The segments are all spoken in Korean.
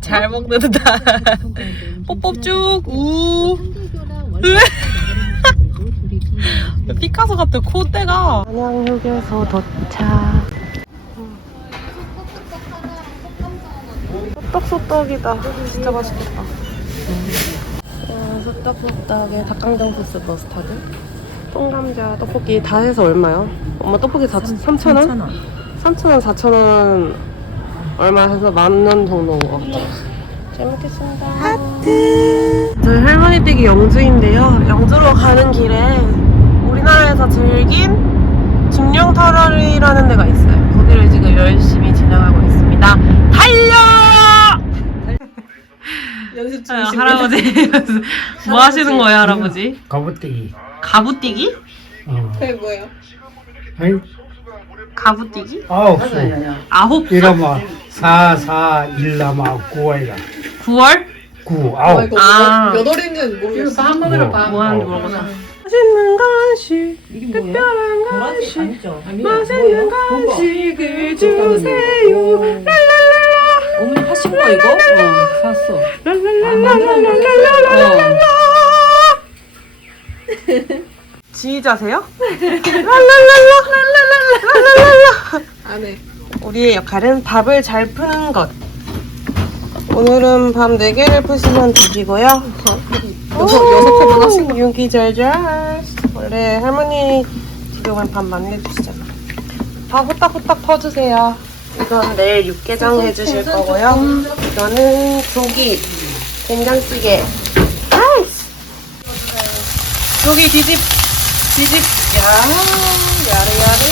잘 먹는다. 뽀뽀 쭉. 우. 피카소 같은 콧대가. 안양휴게소 도착. 소떡소떡이다. 진짜 맛있겠다. 와, 소떡소떡에 닭강정 소스 머스타드. 똥감자 떡볶이 다 해서 얼마요? 엄마 떡볶이 3,000원? 3,000원, 4,000원 얼마 해서 만 원 정도 온것 같아요. 잘 먹겠습니다. 하트! 저희 할머니 댁이 영주인데요. 영주로 가는 길에 우리나라에서 제일 긴 중령터널이라는 데가 있어요. 거기를 지금 열심히 지나가고 있습니다. 달려! 연습 아, 할아버지 뭐 하시는 거예요, 할아버지? 가부떼기. 가부뛰기? 어. 그게 뭐예요? 아니, 가부뛰기? 아홉 수. 아홉 수? 이러면 441남아 9월이라. 9월? 9, 아, 아홉. 이거 아. 몇, 몇 월인지는 모르겠어. 밥 먹으러 밥. 뭐 하는지 모르구나. 맛있는 간식, 이게 뭐예요? 특별한 간식, 아니죠? 맛있는 뭐, 뭐, 뭐, 간식을 음, 주세요. 음, 음. 랄랄랄라, 어머니 파신 거 이거? 어, 샀어. 랄랄랄랄랄랄랄라. 아, 어. 지휘자세요? 랄랄랄라, 랄랄랄라, 랄랄랄라. 안 해. 우리의 역할은 밥을 잘 푸는 것. 오늘은 밥 4개를 푸시면 되시고요. 여섯, 여섯 컵은 하신 거. 윤기 잘잘. 원래 할머니 집에 오면 밥 많이 해주시잖아. 밥 후딱후딱 퍼주세요. 이건 내일 육개장 해주실 거고요. 이거는 조기, 된장찌개. 아이스! 조기 뒤집, 뒤집, 야, 야르야르,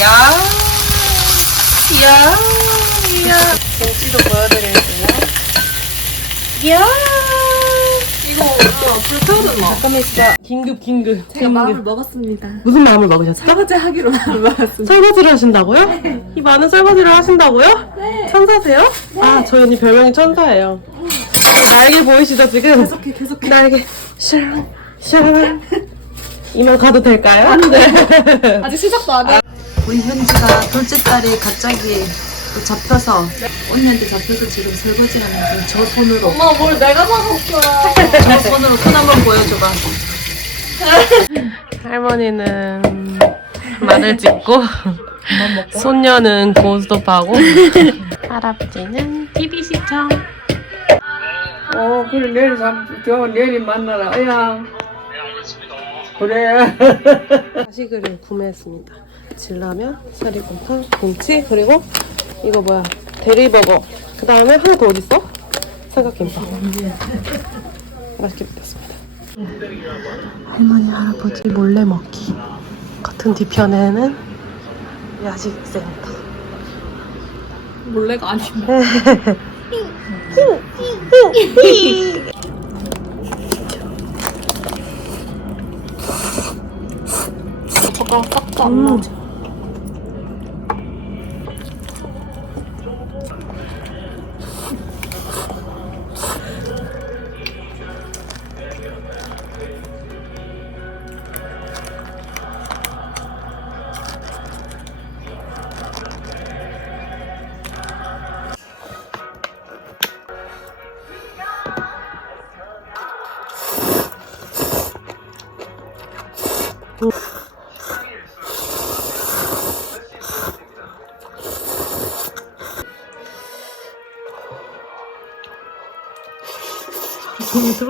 야, 야, 야. 김치도 보여드릴게요. 야, 이거 어, 불태워졌나? 잠깐만 있어. 긴급, 긴급. 제가 마음을 먹었습니다. 무슨 마음을 먹으셨죠? 설거지 하기로 마음을 먹었습니다. 설거지를 하신다고요? 이 많은 설거지를 하신다고요? 네. 천사세요? 아, 저희 언니 별명이 천사예요. 날개 보이시죠, 지금? 계속해, 계속해. 날개, 샤랑, 샤랑. 이만 가도 될까요? 네. 아직 시작도 안 해. 우리 현지가 둘째 딸이 갑자기 또 잡혀서 언니한테 잡혀서 지금 설거지 하면서 저 손으로 엄마 뭘 내가 사줬어. 저 손으로 손 한번 보여줘봐. 할머니는 마늘 찍고, 손녀는 고스톱하고, 할아버지는 TV 시청. 어, 그래, 내일 삼, 저, 내일 만나라. 야. 그래. 가시그를 구매했습니다. 진라면, 사리곰탕, 김치, 그리고 이거 뭐야, 대리버거. 그 다음에 하나 더 어딨어? 삼각김밥. 맛있게 먹겠습니다. 할머니, 할아버지 몰래 먹기. 같은 뒤편에는 야식센터. 몰래가 아니면. 섞어 섞어 안 음. 넣어줘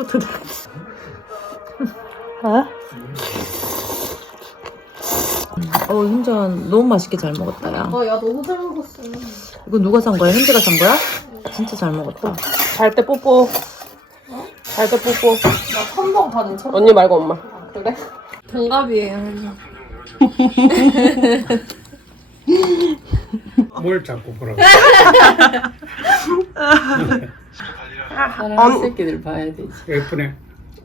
트로트 어? 어, 현자 너무 맛있게 잘 먹었다, 야. 어, 야, 너무 잘 먹었어. 이거 누가 산 거야? 현지가 산 거야? 진짜 잘 먹었다. 잘 때 뽀뽀. 잘 때 뽀뽀. 나 천번 가는 천. 언니 말고 엄마. 그래? 동갑이에요. 뭘 자꾸 그러고. 언, 새끼들 봐야 되지. 예쁘네.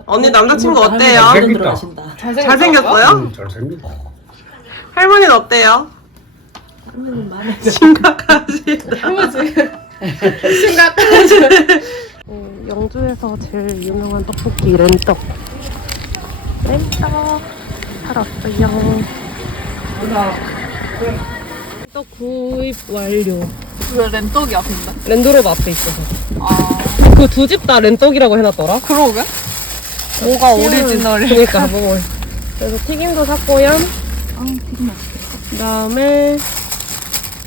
언니 남자친구 어때요? 잘생겼다. 들어가신다. 잘생겼어요? 음, 잘생겼다. 할머니는 어때요? 할머니 마음에 심각하시다. 심각하죠. 네, 영주에서 제일 유명한 떡볶이 렌떡. 렌떡 사러 왔어요. 떡 구입 완료. 왜 렌떡이야 근데? 랜드로버 앞에 있어서. 아 그 두 집다 렌떡이라고 해놨더라. 그러게? 뭐가 오리지널이? 그니까 뭐 그래서 튀김도 샀고요. 아 튀김 맛있겠다. 그다음에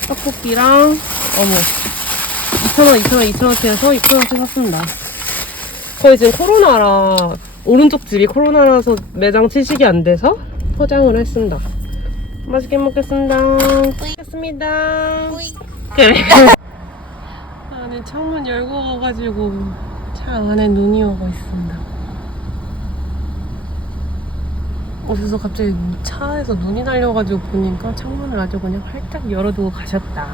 떡볶이랑 어묵 2,000원, 2,000원, 2,000원치 해서 6,000원치 샀습니다. 거의 지금 코로나라 오른쪽 집이 코로나라서 매장 취식이 안 돼서 포장을 했습니다. 맛있게 먹겠습니다. 먹겠습니다. 그래. 안에 창문 열고 가가지고 차 안에 눈이 오고 있습니다. 어디서 갑자기 차에서 눈이 날려가지고 보니까 창문을 아주 그냥 활짝 열어두고 가셨다.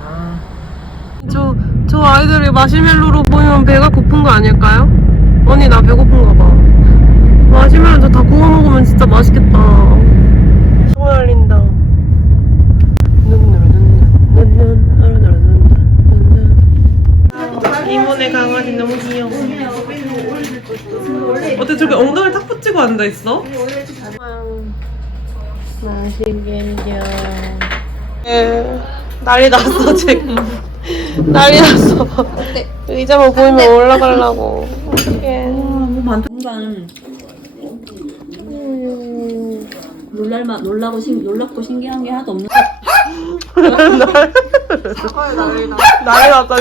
저, 저 아이들이 마시멜로로 보이면 배가 고픈 거 아닐까요? 언니, 나 배고픈가 봐. 마시멜로 다 구워 먹으면 진짜 맛있겠다. 손 알린다. 눈누르 눈누 눈눈 누르누르 눈눈 이모네 강아지 너무 귀여워. 어떻게 저렇게 엉덩이 탁 붙이고 앉아 있어? 맛있겠죠. 예, 난리 났어, 지금. 난리 났어. 의자만 보이면 올라가려고. 어떡해. 뭔가 음. 놀랄만 놀라고 신 놀랍고 신기한 게 하나도 없는. 난리 났다,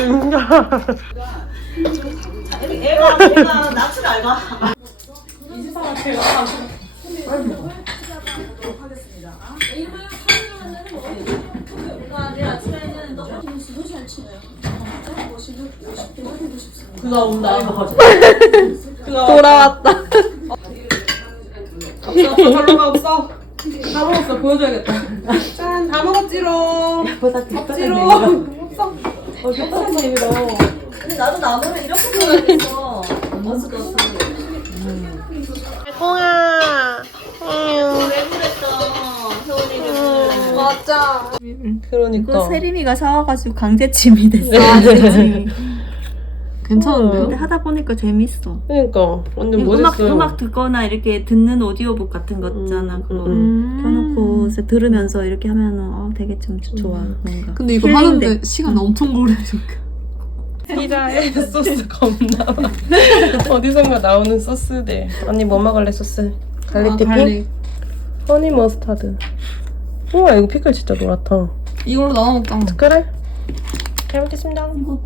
진짜. 돌아왔다. 없어, 다 먹었어. 보여줘야겠다. 짠, 다 먹었지롱. 먹지롱. 없어. 어, 겹쳐서 입어. 근데 나도 나무를 이렇게. 머스더스. 콩아. 왜 그랬어, 서울이는. 맞아. 그러니까. 그 세림이가 사와가지고 강제침이 됐어. 괜찮은데요? 근데 하다 보니까 재밌어. 그러니까 완전 음악 멋있어요. 음악 듣거나 이렇게 듣는 오디오북 같은 거 있잖아. 음, 그거 음, 켜놓고 이제 들으면서 이렇게 하면은 어, 되게 좀 좋아. 뭔가. 근데 이거 힐링돼. 하는데 시간 엄청 오래 걸려. 피자에 소스 겁나. 어디선가 나오는 소스들. 언니 뭐 먹을래 소스? 갈릭 디핑? 갈릭. 허니 머스타드. 우와 이거 피클 진짜 노랗다. 이걸로 나눠 먹자. 그래? 잘 먹겠습니다. 이거